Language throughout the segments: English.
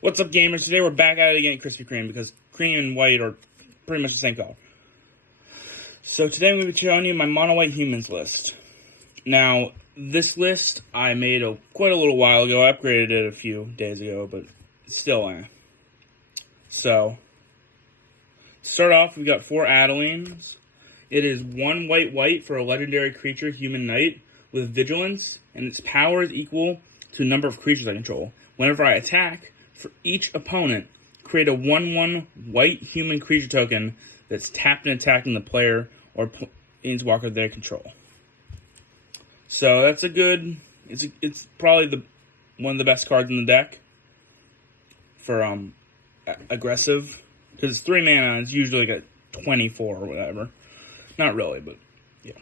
What's up, gamers? Today we're back at it again at Krispy Kreme because cream and white are pretty much the same color. So today I'm going to be showing you my mono white humans list. Now, this list I made quite a little while ago. I upgraded it a few days ago, but still So, to start off, we've got 4 Adeleines. It is 1 white for a legendary creature, human knight, with vigilance, and its power is equal to the number of creatures I control. Whenever I attack, for each opponent, create a 1/1 white human creature token that's tapped and attacking the player or planeswalker they control. So that's a good. It's probably one of the best cards in the deck for aggressive, because it's 3 mana and it's usually like a 24 or whatever. Not really, but yeah.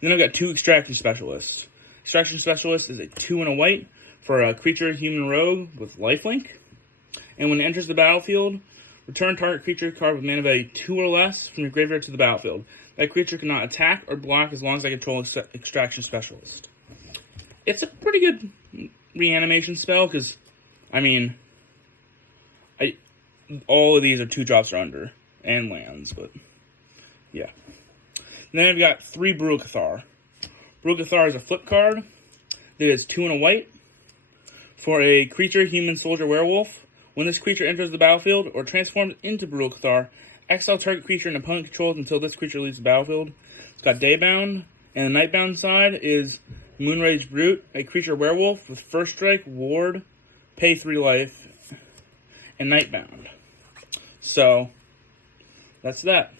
Then I've got 2 Extraction Specialists. Extraction Specialist is a 2 and a white for a creature human rogue with lifelink. And when it enters the battlefield, return target creature card with mana value 2 or less from your graveyard to the battlefield. That creature cannot attack or block as long as I control Extraction Specialist. It's a pretty good reanimation spell because, all of these are 2 drops or under and lands, but yeah. And then I've got 3 Bruacathar. Bruacathar is a flip card that is 2 and a white for a creature, human, soldier, werewolf. When this creature enters the battlefield or transforms into Bruacathar, exile target creature and opponent controls until this creature leaves the battlefield. It's got Daybound, and the Nightbound side is Moonrage Brute, a creature werewolf with first strike, ward, pay 3 life, and Nightbound. So, that's that.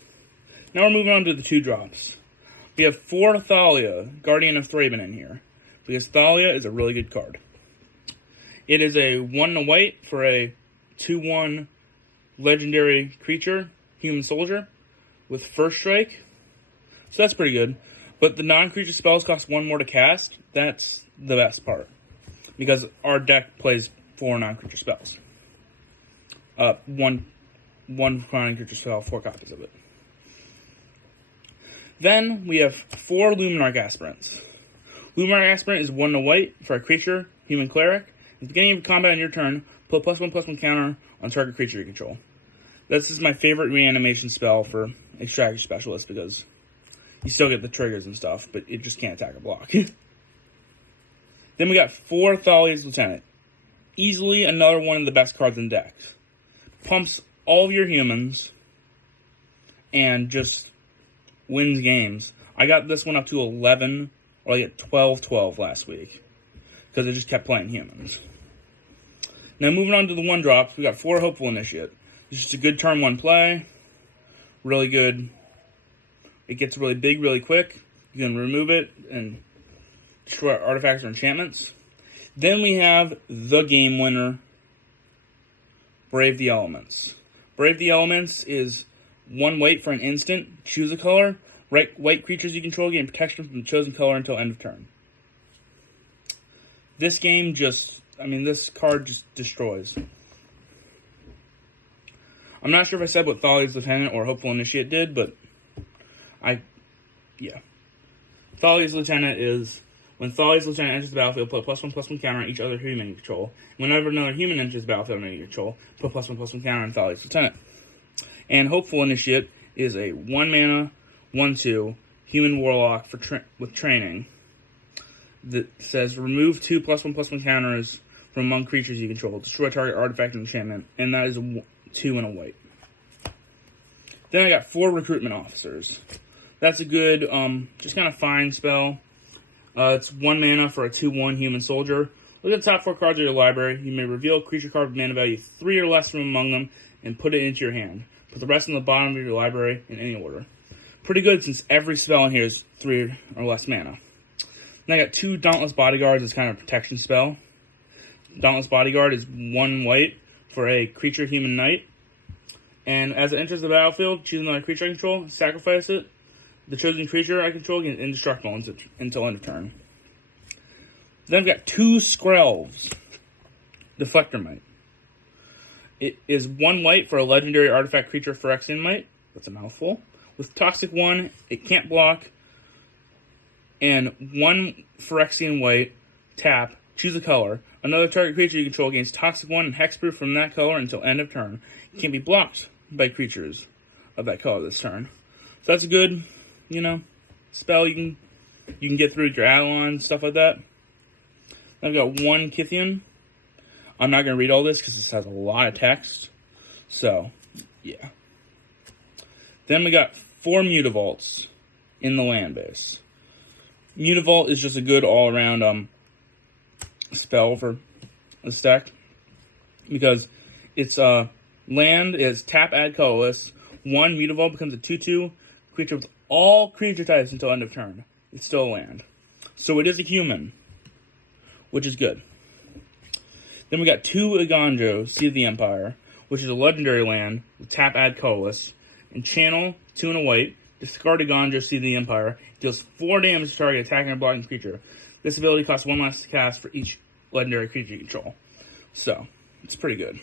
Now we're moving on to the 2 drops. We have 4 Thalia, Guardian of Thraben in here, because Thalia is a really good card. It is a 1 and a white for a 2/1 legendary creature, human soldier, with first strike. So that's pretty good. But the non-creature spells cost 1 more to cast. That's the best part, because our deck plays 4 non-creature spells. One non-creature spell, 4 copies of it. Then we have 4 Luminarch Aspirants. Luminarch Aspirant is 1 and a white for a creature, human cleric. At the beginning of combat on your turn, put +1/+1 counter on target creature you control. This is my favorite reanimation spell for Extraction Specialist because you still get the triggers and stuff, but it just can't attack or block. Then we got 4 Thalia's Lieutenant. Easily another one of the best cards in decks. Pumps all of your humans and just wins games. I got this one up to 11, or I get 12/12 last week, because I just kept playing humans. Now moving on to the 1 drops, we got 4 Hopeful Initiate. It's just a good turn 1 play. Really good. It gets really big really quick. You can remove it and destroy artifacts or enchantments. Then we have the game winner, Brave the Elements. Brave the Elements is 1 white for an instant. Choose a color. White creatures you control gain protection from the chosen color until end of turn. This game this card just destroys. I'm not sure if I said what Thalia's Lieutenant or Hopeful Initiate did, but Thalia's Lieutenant is, when Thalia's Lieutenant enters the battlefield, put +1/+1 counter on each other human you control. Whenever another human enters the battlefield under your control, put +1/+1 counter on Thalia's Lieutenant. And Hopeful Initiate is a 1 mana, 1/2 human warlock with training that says remove 2 +1/+1 counters from among creatures you control. Destroy target artifact and enchantment, and that is a 2 and a white. Then I got 4 Recruitment Officers. That's a good, just kind of fine spell. It's 1 mana for a 2/1 human soldier. Look at the top 4 cards of your library. You may reveal a creature card with mana value 3 or less from among them and put it into your hand. Put the rest on the bottom of your library in any order. Pretty good, since every spell in here is 3 or less mana. Then I got 2 Dauntless Bodyguards as kind of a protection spell. Dauntless Bodyguard is 1 white for a creature, human knight. And as it enters the battlefield, choose another creature I control, sacrifice it. The chosen creature I control gets indestructible until end of turn. Then I've got 2 Skrelvs. Deflector Might. It is 1 white for a legendary artifact creature, Phyrexian Might. That's a mouthful. With Toxic 1, it can't block. And 1 Phyrexian white, tap, Choose a color. Another target creature you control gains Toxic 1 and Hexproof from that color until end of turn. It can't be blocked by creatures of that color this turn. So that's a good, spell you can get through with your add-on, stuff like that. I've got one Kythian. I'm not going to read all this because this has a lot of text. So, yeah. Then we got 4 Mutavaults in the land base. Mutavault is just a good all-around spell for this deck. Because it's land, it's tap, add, colorless. 1 Mutavault becomes a 2/2 creature with all creature types until end of turn. It's still a land. So it is a human, which is good. Then we got 2 Iganjo, Seed of the Empire, which is a legendary land with tap, add, colorless. And channel, 2 and a white, discard Iganjo, Seed of the Empire, deals 4 damage to target attacking or blocking creature. This ability costs 1 less to cast for each legendary creature you control. So, it's pretty good.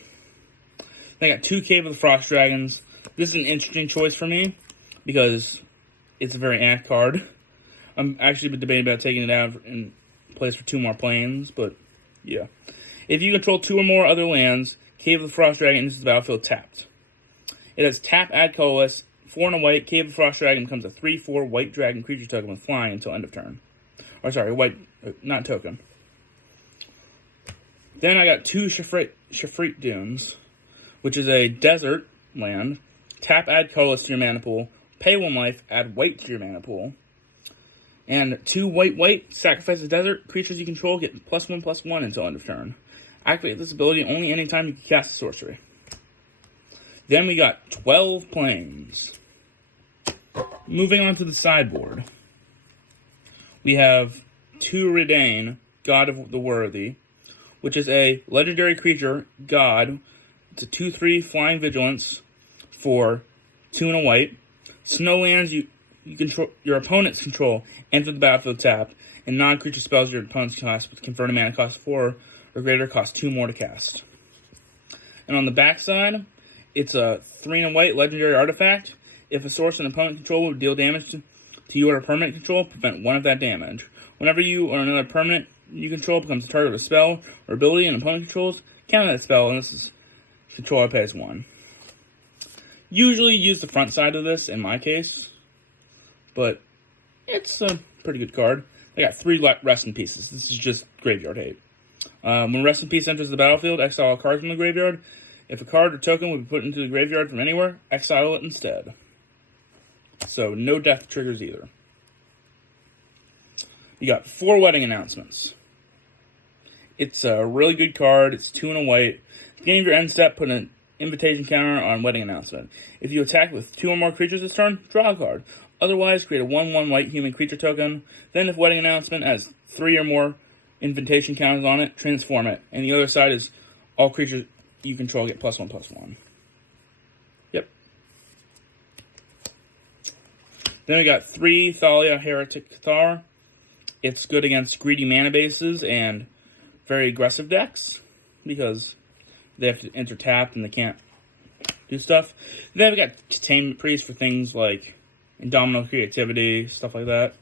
Then I got 2 Cave of the Frost Dragons. This is an interesting choice for me, because it's a very act card. I'm actually debating about taking it out in place for 2 more planes, but yeah. If you control 2 or more other lands, Cave of the Frost Dragon enters the battlefield tapped. It has tap, add, colorless, 4 and a white. Cave of the Frost Dragon becomes a 3/4 white dragon creature token with flying until end of turn. Or sorry, white, not token. Then I got 2 Shafrit Dunes, which is a desert land. Tap, add, colorless to your mana pool. Pay 1 life, add white to your mana pool. And 2 white, sacrifice the desert. Creatures you control get +1/+1 until end of turn. Activate this ability only anytime you can cast a sorcery. Then we got 12 planes. Moving on to the sideboard. We have 2 Redain, God of the Worthy, which is a legendary creature, God. It's a 2/3 flying vigilance for 2 and a white. Snow lands you control, your opponents control, enter the battlefield tapped, and non-creature spells your opponents cast with converted mana cost 4 or greater cost 2 more to cast. And on the backside, it's a 3 and a white legendary artifact. If a source an opponent control would deal damage to you or a permanent control, prevent 1 of that damage. Whenever you or another permanent you control becomes the target of a spell or ability an opponent controls, counter that spell, and this is controller pays 1. Usually use the front side of this in my case, but it's a pretty good card. I got 3 Rest in Pieces. This is just graveyard hate. When Rest in Peace enters the battlefield, exile a card from the graveyard. If a card or token would be put into the graveyard from anywhere, exile it instead. So, no death triggers either. You got 4 Wedding Announcements. It's a really good card. It's 2 and a white. At the beginning of your end step, put an invitation counter on Wedding Announcement. If you attack with 2 or more creatures this turn, draw a card. Otherwise, create a 1/1 white human creature token. Then, if Wedding Announcement has 3 or more invitation counters on it, transform it. And the other side is all creatures you control get +1/+1. Yep. Then we got 3 Thalia Heretic Cathar. It's good against greedy mana bases and very aggressive decks, because they have to enter tapped and they can't do stuff. Then we got Tainment Priest for things like Indomitable Creativity, stuff like that.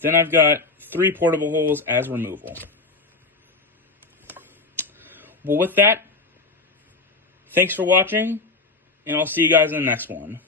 Then I've got 3 Portable Holes as removal. Well, with that, thanks for watching, and I'll see you guys in the next one.